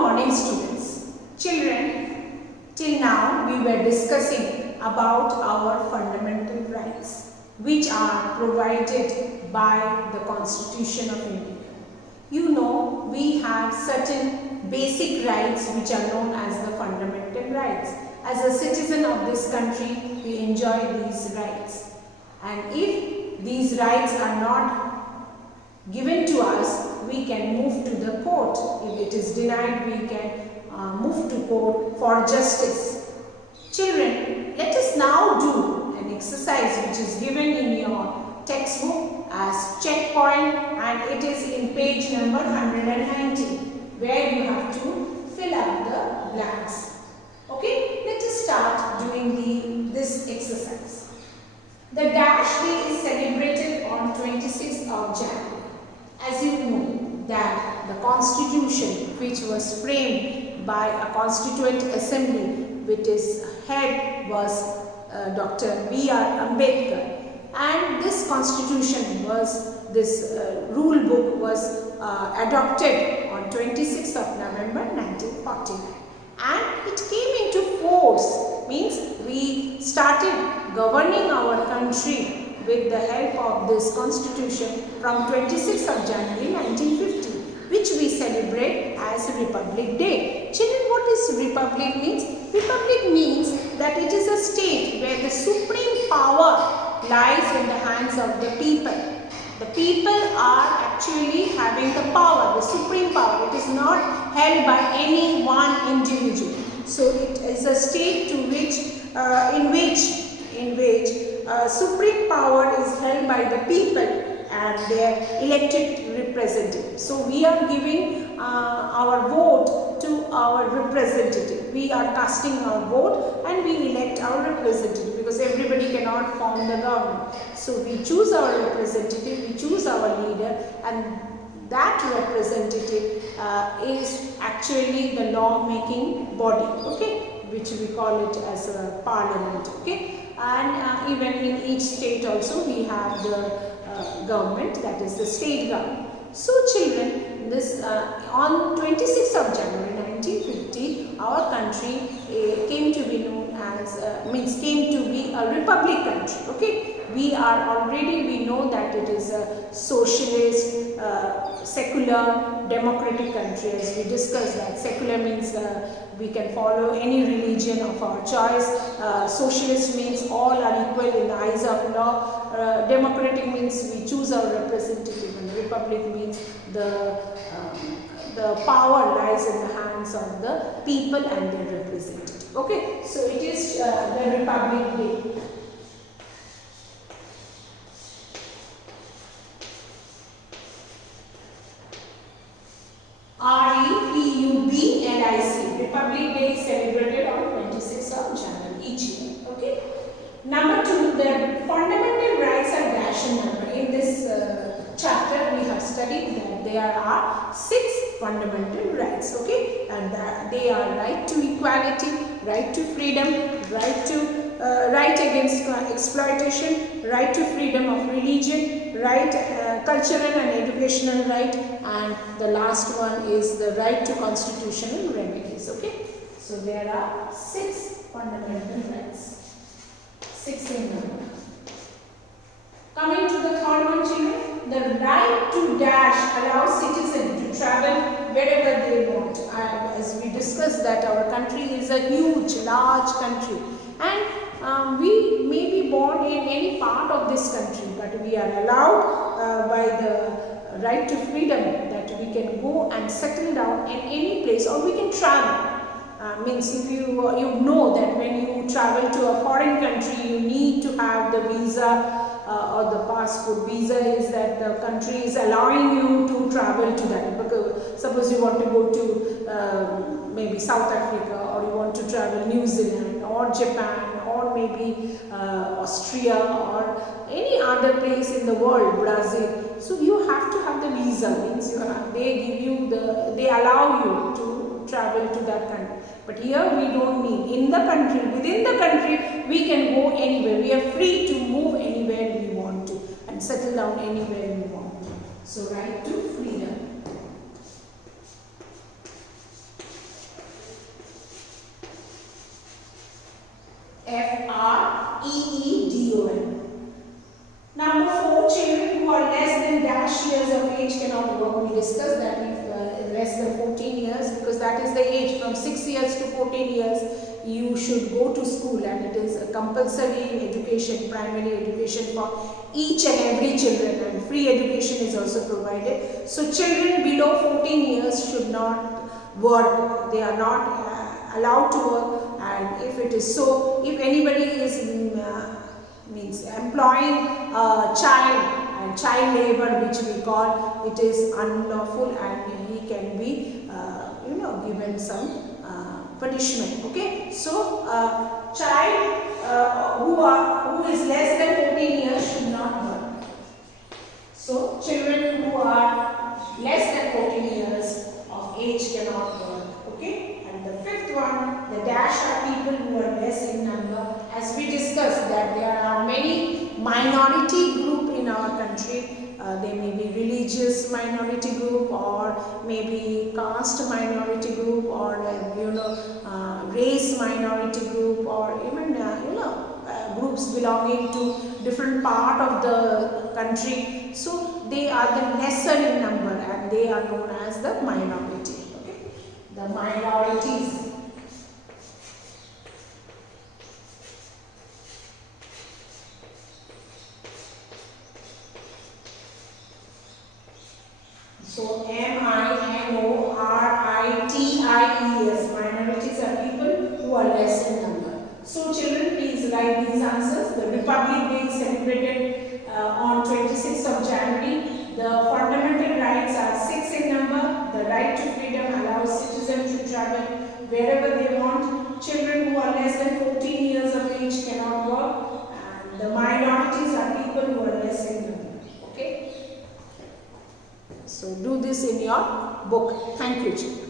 morning, students. Children, till now we were discussing about our fundamental rights which are provided by the Constitution of India. You know, we have certain basic rights which are known as the fundamental rights. As a citizen of this country, we enjoy these rights. And if these rights are not given to us, we can move to the court. If it is denied, we can move to court for justice. Children, let us now do an exercise which is given in your textbook as checkpoint, and it is in page number 190 where you have to fill up the blanks. Okay, let us start doing this exercise. The Dash Day is celebrated on 26th of January. As you know that the Constitution, which was framed by a Constituent Assembly, which its head was Dr. B.R. Ambedkar, and this Constitution was, this rule book was adopted on 26th of November 1949. And it came into force, means we started governing our country with the help of this Constitution from 26th of January 1950, which we celebrate as Republic Day. Children, what is Republic means? Republic means that it is a state where the supreme power lies in the hands of the people. The people are actually having the power, the supreme power. It is not held by any one individual. So it is a state to which, in which supreme power is held by the people and their elected representatives. So we are giving our vote to our representative. We are casting our vote and we elect our representative, because everybody cannot form the government. So we choose our representative, we choose our leader, and that representative is actually the law-making body, okay, which we call it as a parliament, okay. And even in each state also we have the government, that is the state government. So children, this on 26th of January 1950, our country came to be known as, came to be a republic country, okay. We know that it is a socialist, secular, democratic country. As we discussed that, secular means we can follow any religion of our choice. Socialist means all are equal in the eyes of law. Democratic means we choose our representative, and republic means the power lies in the hands of the people and their representative. Okay, so it is the Republic Day. REPUBLIC, Republic Day is celebrated on 26th of January each year. Okay. Number 2, the fundamental rights are dash and number. In this chapter, we have studied that there are 6 fundamental rights. Okay, and they are right to equality, right to freedom, right against exploitation, right to freedom of religion, right cultural and educational right, and the last one is the right to constitutional remedies. Okay, so there are 6 fundamental rights, 6 in number. Coming to the third one, children, the right to dash allows citizens to travel wherever they want. As we discussed that our country is a huge, large country, and we may be born in any part of this country, but we are allowed by the right to freedom that we can go and settle down in any place, or we can travel. Means if you know that when you travel to a foreign country, you need to have the visa or the passport. Visa is that the country is allowing you to travel to that. Because suppose you want to go to maybe South Africa, or you want to travel New Zealand or Japan, or maybe Austria, or any other place in the world, Brazil. So you have to have the visa. Means they allow you to travel to that country. But here we don't need. In the country, within the country, we can go anywhere. We are free to move anywhere we want to and settle down anywhere we want to. So right to freedom. we discussed that if less than 14 years, because that is the age from 6 years to 14 years you should go to school, and it is a compulsory education, primary education for each and every children, and free education is also provided. So children below 14 years should not work, they are not allowed to work, and if it is so, if anybody is means employing a child, and child labor which we call, it is unlawful, and he can be given some punishment. Okay, so child who is less than 14 years should not work. So children who are less than 14 years of age cannot work. Okay, and the fifth one, the dash are people who are less in number. As we discussed that there are many minority group in our country. They may be religious minority group, or maybe caste minority group, or race minority group, or even groups belonging to different part of the country. So they are the lesser in number, and they are known as the minority. Okay? The minorities. So minorities, minorities are people who are less in number. So children, please write these answers. The Republic Day is celebrated on 26th of January. The fundamental rights are 6 in number. The right to freedom allows citizens to travel wherever they want. Children who are less than 14 years of age cannot work. And the minorities are people who are less in number. Okay? So do this in your book. Thank you, children.